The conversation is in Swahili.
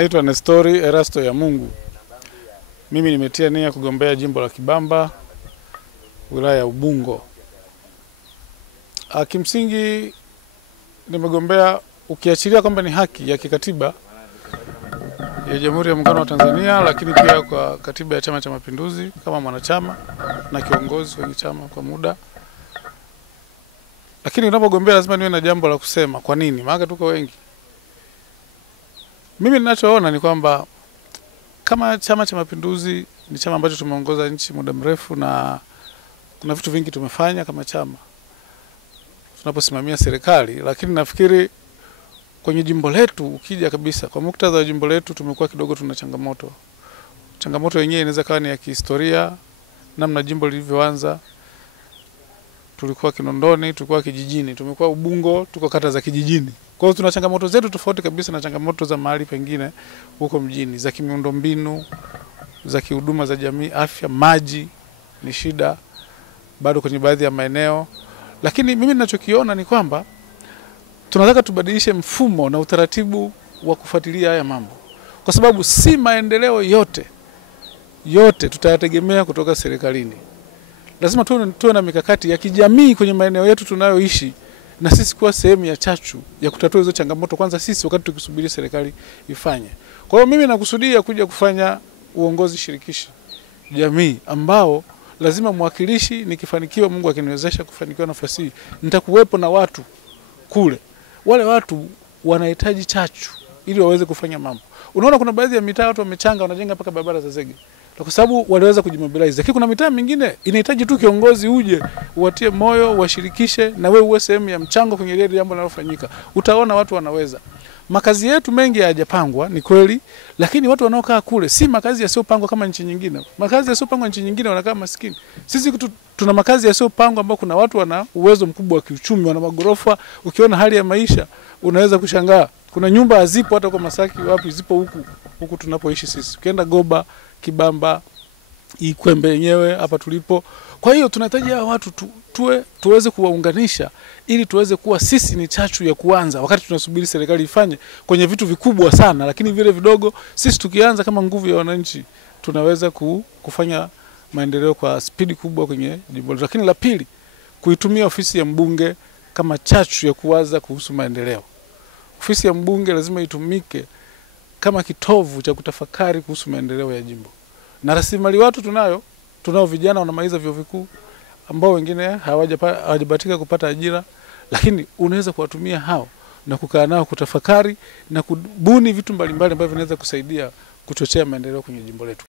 naitwa Nestori Erasto ya Mungu. Mimi nimetia nia kugombea jimbo la Kibamba, wilaya ya Ubungo. Kimsingi nimegombea ukiachilia kwamba ni haki ya kikatiba ya Jamhuri ya Muungano wa Tanzania, lakini pia kwa katiba ya Chama cha Mapinduzi kama mwanachama na kiongozi kwenye chama kwa muda. Lakini unapogombea lazima niwe na jambo la kusema. Kwa nini? Maana tuko wengi. Mimi ninachoona ni kwamba kama Chama cha Mapinduzi ni chama ambacho tumeongoza nchi muda mrefu na kuna vitu vingi tumefanya kama chama tunaposimamia serikali, lakini nafikiri kwenye jimbo letu ukija kabisa kwa muktadha wa jimbo letu tumekuwa kidogo tuna changamoto. Changamoto yenyewe inaweza kuwa ni ya kihistoria, namna jimbo lilivyoanza. Tulikuwa Kinondoni, tulikuwa kijijini, tumekuwa Ubungo, tuko kata za kijijini. Kwa hiyo tuna changamoto zetu tofauti kabisa na changamoto za mahali pengine huko mjini, za kimiundombinu, za kihuduma za jamii, afya, maji ni shida bado kwenye baadhi ya maeneo. Lakini mimi ninachokiona ni kwamba tunataka tubadilishe mfumo na utaratibu wa kufuatilia haya mambo. Kwa sababu si maendeleo yote tutayategemea kutoka serikalini. Lazima tuwe na mikakati ya kijamii kwenye maeneo yetu tunayoishi na sisi kuwa sehemu ya chachu ya kutatua hizo changamoto kwanza sisi wakati tukisubiri serikali ifanye. Kwa hiyo mimi nakusudia kuja kufanya uongozi shirikishi jamii ambao lazima mwakilishi nikifanikiwa, Mungu akiniwezesha kufanikiwa nafasi hii, nitakuwepo na watu kule. Wale watu wanahitaji chachu ili waweze kufanya mambo. Unaona kuna baadhi ya mitaa watu wamechanga wanajenga mpaka barabara za zege kwa sababu waliweza kujimobilize. Lakini kuna mitaa mingine inahitaji tu kiongozi uje, uwatie moyo, washirikishe na wewe uwe sehemu ya mchango kwenye ile jambo linalofanyika. Utaona watu wanaweza. Makazi yetu mengi hayajapangwa ni kweli, lakini watu wanaokaa kule si makazi yasiyopangwa kama nchi nyingine. Makazi yasiyopangwa nchi nyingine wanakaa maskini. Sisi tuna makazi yasiyopangwa ambao kuna watu wana uwezo mkubwa wa kiuchumi, wana magorofa. Ukiona hali ya maisha unaweza kushangaa. Kuna nyumba hazipo hata kwa Masaki, wapi zipo huku tunapoishi sisi. Ukienda Goba, Kibamba, Ikwembe yenyewe hapa tulipo. Kwa hiyo tunahitaji hao watu tuweze kuwaunganisha ili tuweze kuwa sisi ni chachu ya kuanza wakati tunasubiri serikali ifanye kwenye vitu vikubwa sana, lakini vile vidogo sisi tukianza kama nguvu ya wananchi tunaweza kufanya maendeleo kwa spidi kubwa kwenye jimbo. Lakini la pili, kuitumia ofisi ya mbunge kama chachu ya kuwaza kuhusu maendeleo. Ofisi ya mbunge lazima itumike kama kitovu cha kutafakari kuhusu maendeleo ya jimbo. Na rasilimali watu tunao vijana wanamaliza vyuo vikuu ambao wengine hawajabahatika kupata ajira, lakini unaweza kuwatumia hao na kukaa nao kutafakari na kubuni vitu mbalimbali ambavyo vinaweza kusaidia kuchochea maendeleo kwenye jimbo letu.